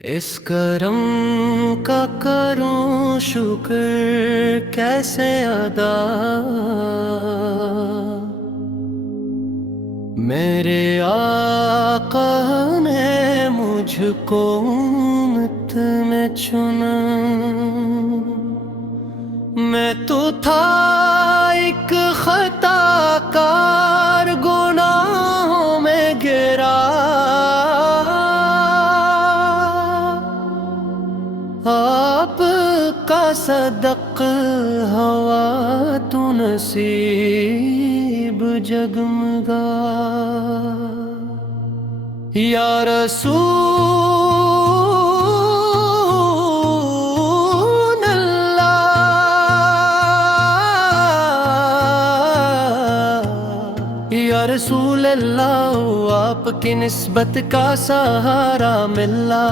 اس کرم کا کروں شکر کیسے ادا، میرے آقا نے مجھ کو امت میں چنا۔ میں تو تھا ایک خطا کار، گناہوں میں گرا، آپ کا صدق ہوا تو نصیب جگمگا۔ یا رسول اللہ، یا رسول اللہ، آپ کی نسبت کا سہارا ملا،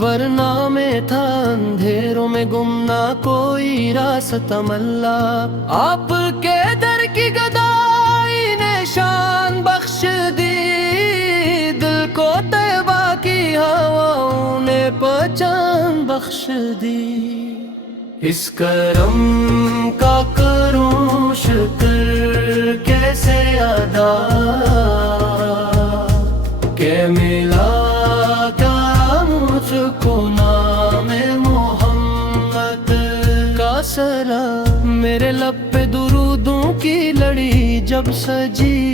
ورنہ میں تھا اندھیروں میں گمنا کوئی راستہ ملا۔ آپ کے در کی گدائی نے شان بخش دی، دل کو طیبہ کی ہواؤں نے پہچان بخش دی۔ اس کرم کا کروں شکر کیسے ادا، کہ ملا مجھ کو نام محمد کا سلام۔ میرے لب پہ درودوں کی لڑی جب سجی،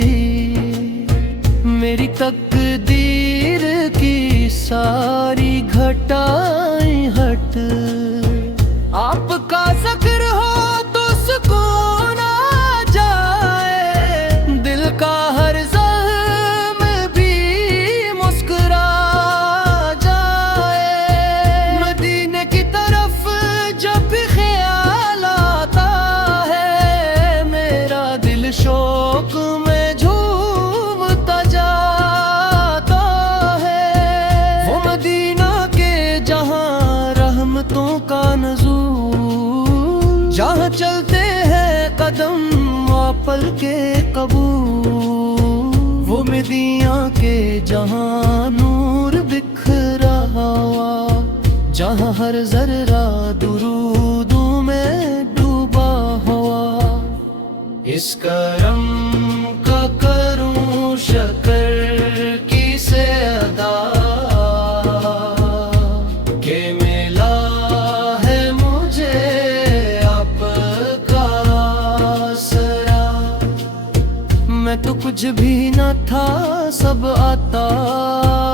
میری تقدیر کی ساری گھٹائیں ہٹ، آپ کا ذکر ہو تو سکون آ جائے، دل کا ہر زخم بھی مسکرا جائے۔ مدینے کی طرف جب بھی خیال آتا ہے، میرا دل شوق میں جھومتا جاتا ہے۔ وہ مدینہ کے جہاں رحمتوں کا نزول، جہاں چلتے ہیں قدم پل کے قبول، وہ مدینہ کے جہاں نور بکھرا ہوا، جہاں ہر ذرہ درودوں میں ڈوبا ہوا۔ اس کرم کا کروں شکر کیسے ادا، کہ ملا ہے مجھے آپ کا آسرا۔ میں تو کچھ بھی نہ تھا، سب عطا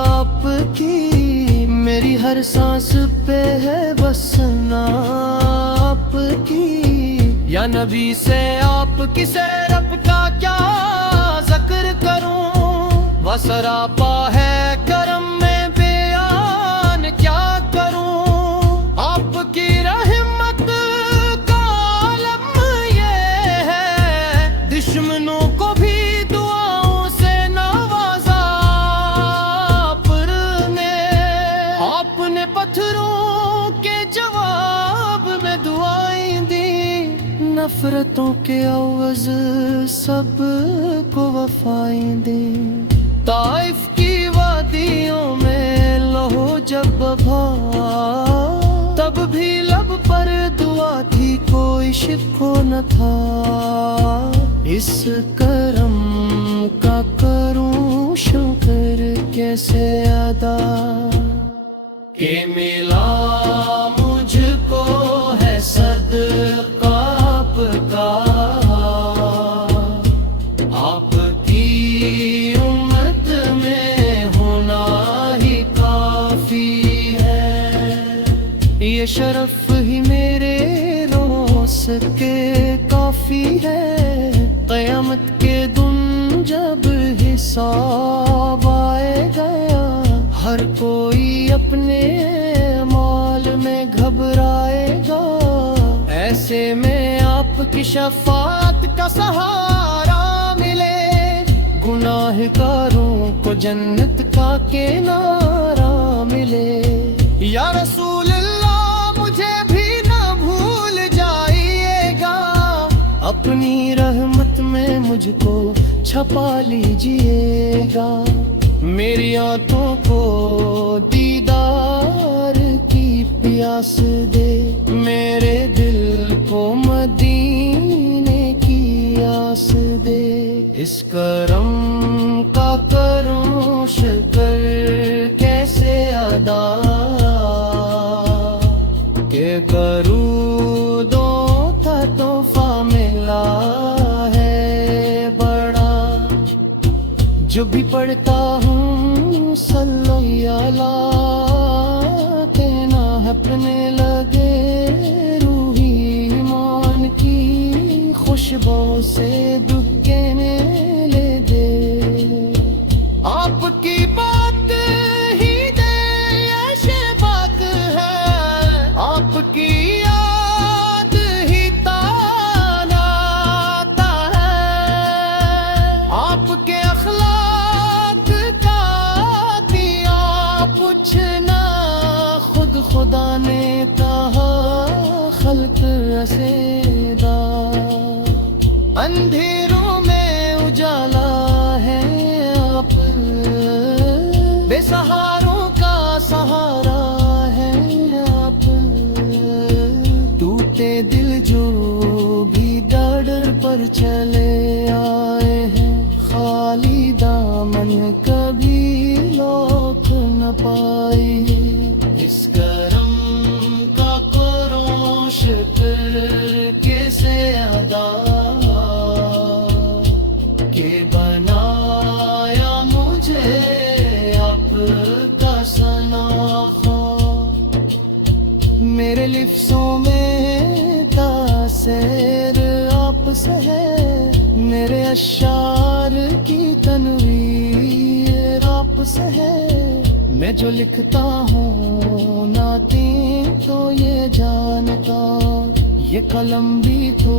آپ کی، میری ہر سانس پہ ہے بس آپ کی۔ یا نبی سے آپ کی سیرب کا کیا ذکر کروں، وہ سراپا ہے کرم میں بیان کیا کروں۔ آپ کی رحمت کا عالم یہ ہے، دشمنوں کو بھی دعاؤں سے نوازا آپ نے پتھروں کے جواب میں دعائیں دی، نفرتوں کے عوض سب کو وفائیں دی۔ طائف کی وادیوں میں لہو جب بہا، تب بھی لب پر دعا تھی کوئی شکو نہ تھا۔ اس کرم کا کروں شکر کیسے ادا، کہ ملا مجھ کو ہے صدقہ آپ کا، آپ کی امت میں ہونا ہی کافی ہے۔ یہ شرف ہی میرے روز کے کافی ہے، قیامت کے دن جب حساب آئے گیا، ہر کوئی اپنے مال میں گھبرائے گا، ایسے میں آپ کی شفاعت کا سہارا ملے، گناہ گاروں کو جنت کا کنارہ ملے۔ یا رسول اللہ مجھے بھی نہ بھول جائیے گا، اپنی رحمت میں مجھ کو چھپا لیجیے گا، میری آنکھوں کو دیدار پیاس دے، میرے دل کو مدینے کی آس دے، اس کرم کا کروں شکر کیسے ادا، کہ درودوں کا تحفہ ملا ہے بڑا، جو بھی پڑھتا ہوں صلی اللہ کہنا اپنے لگے، روحی ایمان کی خوشبو سے دکے میں لے دے، آپ کی بات ہی دے شفاق ہے، آپ کی یاد ہی تانا آتا ہے، آپ کے اخلاق کا دیا پوچھنا، خود خدا نے کہا خلق رسیدہ، اندھیروں میں اجالا ہے آپ، بے سہاروں کا سہارا ہے آپ، ٹوٹے دل جو بھی ڈاڈر پر چلے آئے ہیں، خالی دامن کبھی لوٹ نہ پائے، اس کرم کا کروں شکر کیسے ادا، کہ بنایا مجھے آپ کا شناخواں، میرے لفظوں میں تاثیر آپ سے ہے، میرے اشعار کی تنویر آپ سے ہے، میں جو لکھتا ہوں نعتیں تو یہ جانتا، یہ قلم بھی تو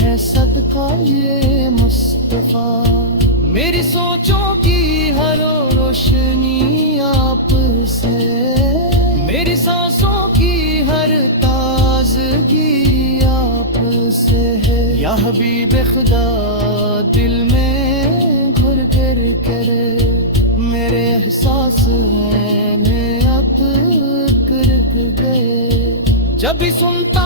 ہے صدقہ یہ مصطفیٰ، میری سوچوں کی ہر روشنی آپ سے، میری سانسوں کی ہر تازگی آپ سے ہے، یا حبیب خدا دل میں گھر کر کرے، میرے احساس میں اب کر گئے، جب بھی سنتا